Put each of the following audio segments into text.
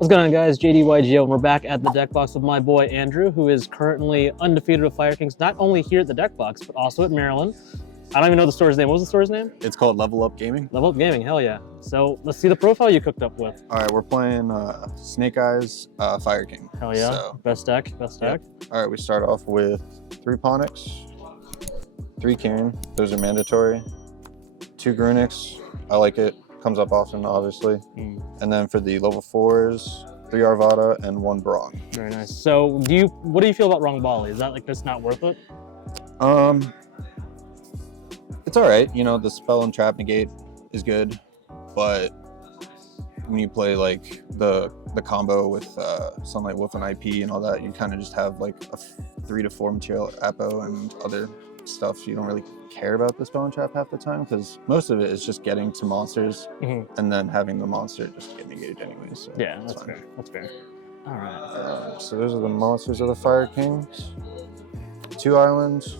What's going on, guys? JayDYGO, and we're back at the deck box with my boy Andrew, who is currently undefeated with Fire Kings, not only here at the deck box, but also at Maryland. I don't even know the store's name. What was the store's name? It's called Level Up Gaming. Level Up Gaming, hell yeah. So let's see the profile you cooked up with. All right, we're playing Snake Eyes Fire King. Hell yeah. So, best deck, best deck. all right, we start off with 3 Ponyx, 3 Karen. Those are mandatory. 2 Grunics. I like it. Comes up often, obviously. And then for the level 4s, 3 Arvada and 1 Barong. Very nice. So what do you feel about Wrong Bali? Is that like just not worth it? It's all right. You know, the spell and trap negate is good, but when you play like the combo with Sunlight Wolf and IP and all that, you kind of just have like a 3 to 4 material Apo and other stuff. You don't really care about the spell and trap half the time because most of it is just getting to monsters and then having the monster just get negated anyway. So yeah, that's fair. That's fair. All right. So those are the monsters of the Fire Kings. 2 islands,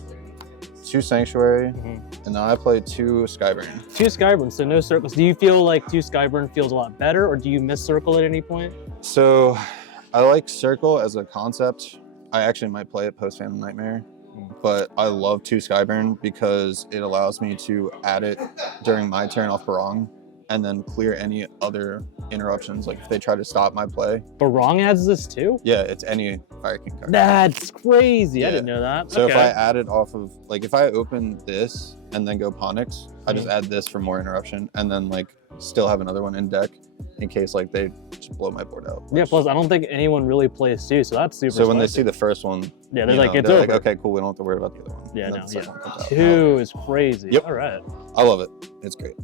2 Sanctuary, and then I played 2 Skyburn. 2 Skyburn, so no circles. Do you feel like 2 Skyburn feels a lot better, or do you miss circle at any point? So I like circle as a concept. I actually might play it post Phantom Nightmare, but I love 2 Skyburn because it allows me to add it during my turn off Barong and then clear any other interruptions. Like if they try to stop my play. Barong adds this too? Yeah, it's any Fire King card. That's crazy. Yeah. I didn't know that. So okay. if I added off of, like if I open this and then go Ponyx, I just add this for more interruption and then like still have another one in deck in case like they just blow my board out. Yeah, plus I don't think anyone really plays 2, so that's super So when they spicy. see the first one, yeah, they're like, it's over. Like, okay, cool, we don't have to worry about the other one. Yeah, And no, then the second one comes out. 2 is crazy. Yep. All right. I love it. It's great.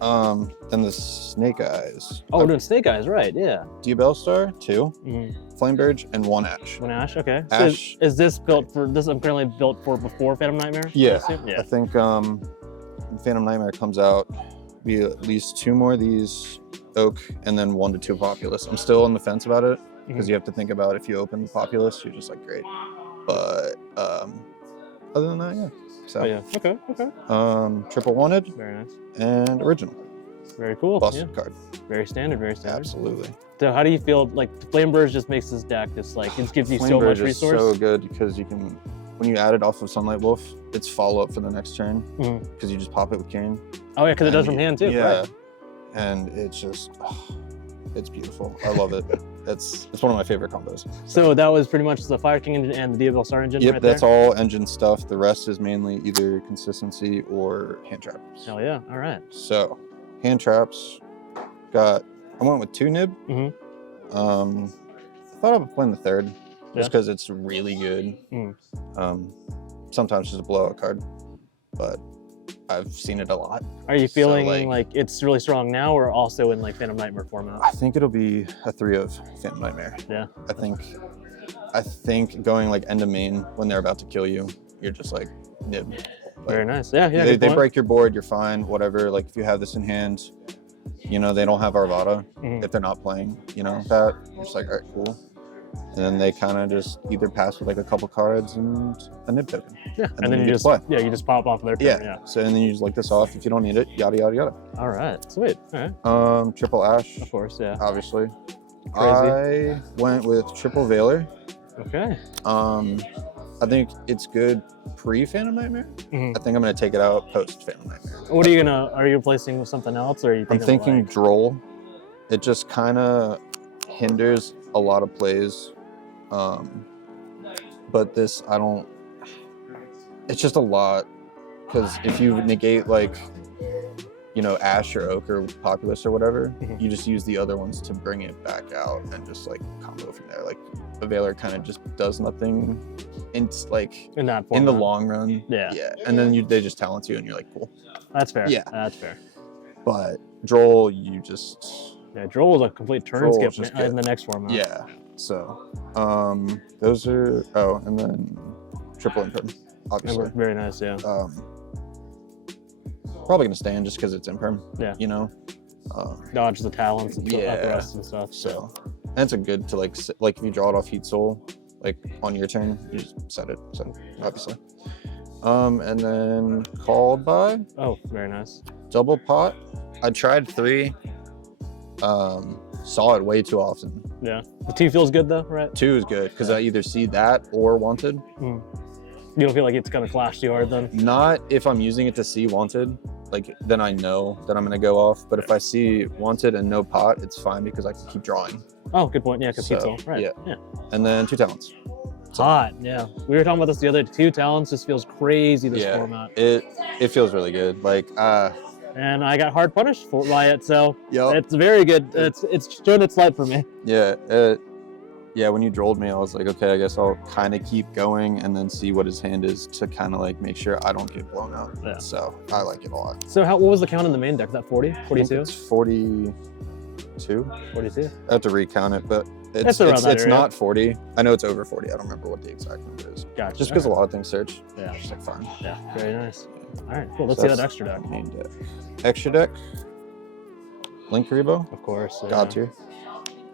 Then the Snake Eyes. Oh, we're doing Snake Eyes, right? Yeah. Diabell Star, 2, Flame Birch, and 1 Ash. 1 Ash, okay. Ash. So is this built for, this I'm currently built for before Phantom Nightmare? Yeah. Yeah. I think when Phantom Nightmare comes out, be at least 2 more of these Oak and then 1 to 2 Populous. I'm still on the fence about it because you have to think about if you open the Populous, you're just like, great. But other than that, yeah. So, oh, yeah. Okay, okay. Triple Wanted. Very nice. And Original. Very cool. Busted card. Very standard, very standard. Absolutely. So how do you feel, like, the Flame Bird just makes this deck just like, it gives you so much resource? Is so good because you can, when you add it off of Sunlight Wolf, it's follow-up for the next turn because you just pop it with Kane. Oh yeah, because it does from hand too, yeah. right? And it's just, it's beautiful. I love it. It's one of my favorite combos. So that was pretty much the Fire King engine and the Diabell Star engine. Yep, right that's there? all engine stuff. The rest is mainly either consistency or hand traps. Hell yeah, all right. So, hand traps, I went with 2 Nib. I thought I would play in the 3rd just because it's really good. Sometimes just a blowout card, but I've seen it a lot. Are you feeling like it's really strong now, or also in like Phantom Nightmare format? I think it'll be a 3 of Phantom Nightmare. Yeah. I think going like end of main when they're about to kill you, you're just like Nib. Like, very nice. Yeah, yeah. They break your board, you're fine. Whatever. Like if you have this in hand, you know they don't have Arvada if they're not playing. You know that. You're just like, all right, cool. And then they kind of just either pass with like a couple cards and a Nib token. Yeah, and then you just play. Yeah, you just pop off their turn. Yeah. So and then you just like this off if you don't need it. Yada yada yada. All right, sweet. All right. Triple Ash. Of course, yeah. Obviously. Crazy. I went with Triple Veiler. Okay. I think it's good pre-Phantom Nightmare. I think I'm gonna take it out post-Phantom Nightmare. What are you replacing with something else, or are you I'm thinking Droll. It just kind of hinders a lot of plays. But this, it's just a lot. Because if you negate like, you know, Ash or Oak or Populous or whatever, you just use the other ones to bring it back out and just like combo from there. Like a Veiler kind of just does nothing in that format. In the long run. Yeah. Yeah. And then they just talent you and you're like, cool. That's fair. Yeah. That's fair. But Droll, you just... Yeah, Droll was a complete turn skip in the next format. Yeah. So, those are... Oh, and then Triple Imperm, obviously. Very nice, yeah. Probably going to stand just because it's Imperm. Yeah. You know? Dodge the talents and the rest and stuff. So, and it's a good to like if you draw it off Heat Soul, like on your turn, you just set it, obviously. And then Called By. Oh, very nice. Double Pot. I tried 3. saw it way too often. Yeah. The 2 feels good though, right? 2 is good because I either see that or wanted. You don't feel like it's gonna clash too hard then? Not if I'm using it to see wanted, like then I know that I'm gonna go off. But if I see wanted and no pot, it's fine because I can keep drawing. Oh, good point. Yeah, because So, right. yeah. And then 2 talents. Hot, yeah. We were talking about this the other day. 2 talents just feels crazy this format. It feels really good. Like and I got hard punished by it, so Yep. it's very good. It's shown its light for me. Yeah, when you drolled me, I was like, okay, I guess I'll kind of keep going and then see what his hand is to kind of like make sure I don't get blown out. Yeah. So I like it a lot. So what was the count in the main deck? Is that 40? 42? It's 42. 42? I have to recount it, but It's around that it's area. not 40. I know it's over 40. I don't remember what the exact number is. Gotcha. Just because a lot of things search. Yeah. It's just like fine. Yeah, very nice. All right, cool. Let's So see that that's extra deck. Main deck. Extra deck. Link Karibo. Of course. Yeah. God tier.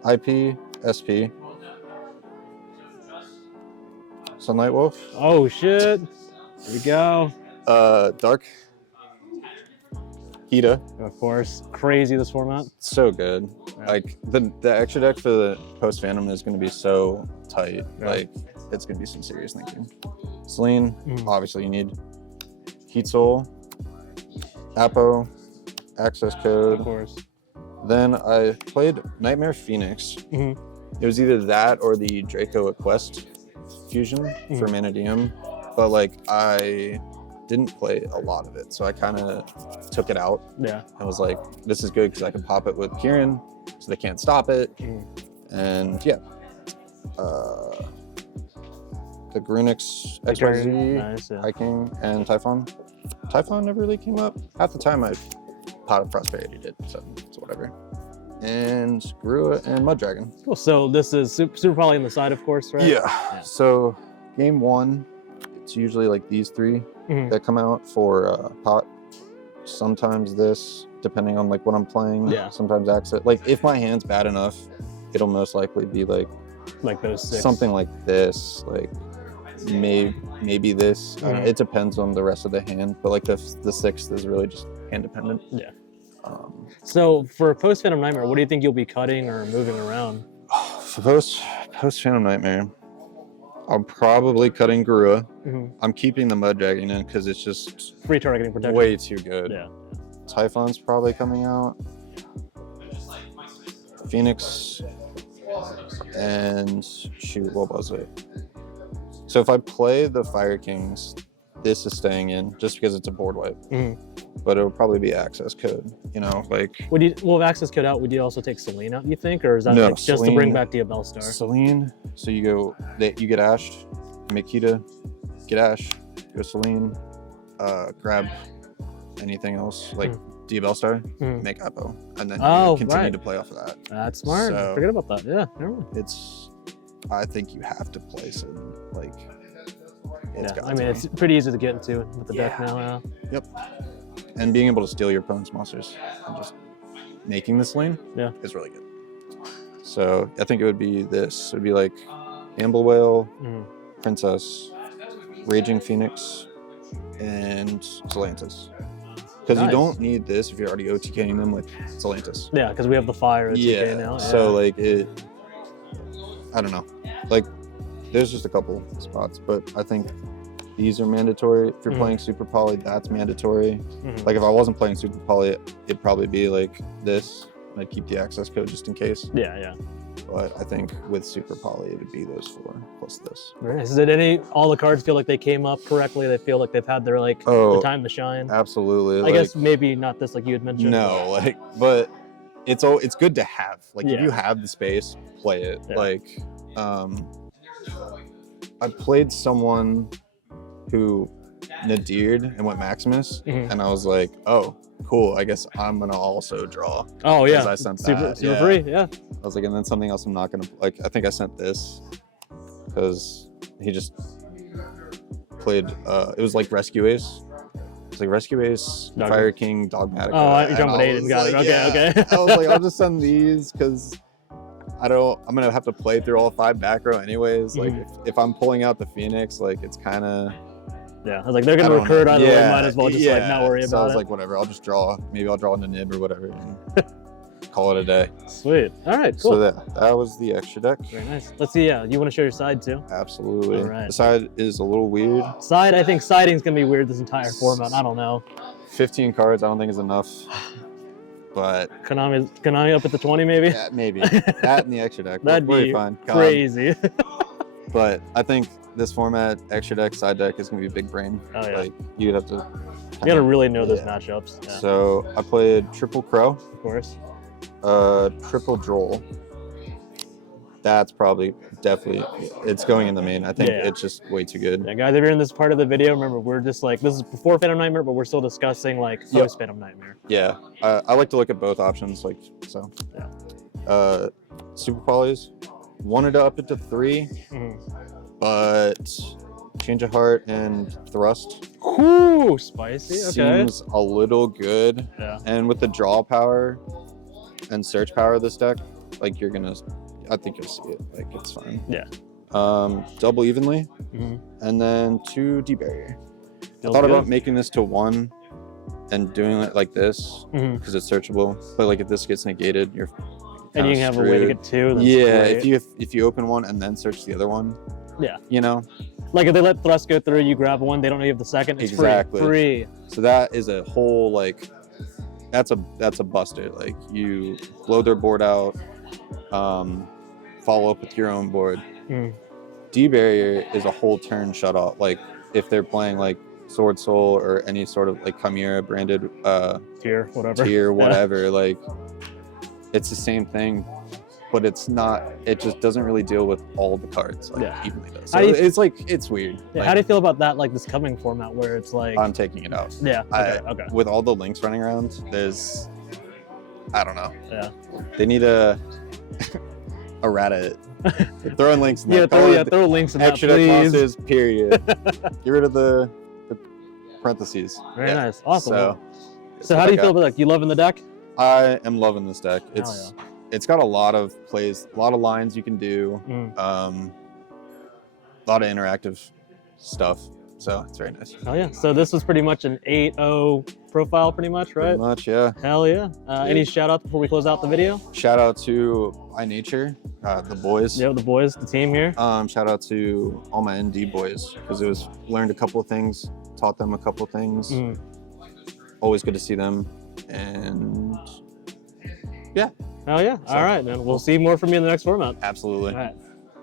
IP, SP. Sunlight Wolf. Oh, shit. Here we go. Dark. Hida. Of course. Crazy, this format. So good. Yeah. Like the extra deck for the post Phantom is going to be so tight. Yeah. Like it's going to be some serious thinking. Celine, Mm. obviously you need Heat Soul, Apo, access Of code. course. Then I played Nightmare Phoenix. Mhm. It was either that or the Draco Quest fusion for Manadium, but like I didn't play a lot of it, so I kind of took it out. Yeah. I was like, this is good because I can pop it with Kieran, so they can't stop it. And yeah, the Grunix XYZ, Nice, yeah. Hiking, and Typhon. Typhon never really came up. Half the time I Pot of Prosperity did, so it's whatever. And Grua and Mud Dragon. Cool. So this is super poly on the side, of course, right? Yeah. So game 1, it's usually like these 3 that come out for pot. Sometimes this, depending on like what I'm playing. Yeah. Sometimes access. Like if my hand's bad enough, it'll most likely be like those 6. something like this, like maybe this. I don't know. It depends on the rest of the hand, but like the 6th is really just hand dependent. Yeah. So for post Phantom Nightmare, what do you think you'll be cutting or moving around? For post Phantom Nightmare, I'm probably cutting Grua. I'm keeping the Mud Dragon in because it's just Free targeting protection. way too good. Yeah. Typhon's probably coming out. Phoenix and shoot, what was it? So if I play the Fire Kings, this is staying in just because it's a board wipe. But it'll probably be access code, you know, like. Would you, well, if access code out, would you also take Celine out, you think? Or is that No, like just to bring Celine- back Diabell Star? Celine, so you get ashed, make Hida, get ash, go Celine, grab anything else like Diabell Star, make Apo, and then you continue to play off of that. That's smart. So- Forget about that. Yeah, never mind. I think you have to play Celine, like. Yeah, I mean, it's pretty easy to get into with the deck now. Yeah. Yep. And being able to steal your opponent's monsters and just making this lane is really good. So I think it would be this. It would be like Amble Whale, Princess, Raging Phoenix, and Celantis. Because you don't need this if you're already OTKing them with Celantis. Yeah, because we have the fire. It's okay now. So like I don't know. Like there's just a couple spots, but I think these are mandatory. If you're playing Super Poly, that's mandatory. Like if I wasn't playing Super Poly, it'd probably be like this. I'd keep the access code just in case. Yeah. But I think with Super Poly, it would be those 4 plus this. Very nice. Did all the cards feel like they came up correctly? They feel like they've had their the time to shine? Absolutely. I guess maybe not this like you had mentioned. No, but it's good to have. Like if you have the space, play it. Yeah. Like I played someone who nadired and went Maximus, and I was like, oh, cool. I guess I'm gonna also draw. Oh yeah, I sent super that. free. Yeah. I was like, and then something else I'm not gonna like. I think I sent this because he just played. It was like Rescue Ace. It's like Rescue Ace, Fire King, Dogmatica. Oh, you're talking about Aiden. Got it. Okay. I was like, I'll just send these because I'm gonna have to play through all 5 back row anyways. Like if I'm pulling out the Phoenix, like it's kind of. Yeah, I was like, they're gonna recur either way. Might as well just like not worry about it. So I was like, whatever. I'll just draw. Maybe I'll draw into Nib or whatever. call it a day. Sweet. All right, cool. So that was the extra deck. Very nice. Let's see, yeah, you want to show your side too? Absolutely. All right. The side is a little weird. Side, I think siding's going to be weird this entire format. I don't know. 15 cards, I don't think is enough. But Konami up at the 20 maybe? yeah, maybe. That and the extra deck. That'd be fine. crazy. But I think this format, extra deck, side deck, is going to be big brain. Oh, yeah. Like, you'd have to... You got to really know those matchups. Yeah. So I played triple Crow. Of course. Triple Droll. That's probably definitely, it's going in the main. I think it's just way too good. Yeah, guys, if you're in this part of the video, remember, we're just like, this is before Phantom Nightmare, but we're still discussing like post Phantom Nightmare. Yeah, I like to look at both options, like, so. Yeah. Super Polys, wanted to up it to 3, but Change of Heart and Thrust. Ooh, spicy, okay. Seems a little good. Yeah. And with the draw power and search power of this deck, like, you're gonna, I think you'll see it. Like, it's fine. Yeah. Double evenly, and then 2 debarrier. I thought about making this to 1 and doing it like this because it's searchable. But like, if this gets negated, you're and you can have a way to get 2. That's yeah, great. if you open one and then search the other one. Yeah. You know. Like if they let Thrust go through, you grab one. They don't know you have the second. It's free. So that is a whole like, that's a buster. Like, you blow their board out. Follow up with your own board. D-barrier is a whole turn shut off. Like, if they're playing like Sword Soul or any sort of like Chimera branded tier, whatever, like, it's the same thing, but it's not, it just doesn't really deal with all the cards like evenly does. So it's like, it's weird. Yeah, like, how do you feel about that, like this coming format where it's like, I'm taking it out. Yeah. Okay. With all the links running around, there's, I don't know. Yeah. They need a errata it. Throw in links in yeah, that. Throw links in that, extra deck please. monsters, period. Get rid of the parentheses. Very nice. Awesome. So how do you feel about that? You loving the deck? I am loving this deck. It's got a lot of plays, a lot of lines you can do, a lot of interactive stuff. So it's very nice. Oh yeah. So this was pretty much an 8-0 profile, pretty much, right? Pretty much, yeah. Hell yeah. Any shout outs before we close out the video? Shout out to By Nature, the boys. Yeah, the boys, the team here. Shout out to all my ND boys, because it was learned a couple of things, taught them a couple of things. Always good to see them, and yeah. Hell yeah. All right, man. We'll see more from you in the next format. Absolutely. All right.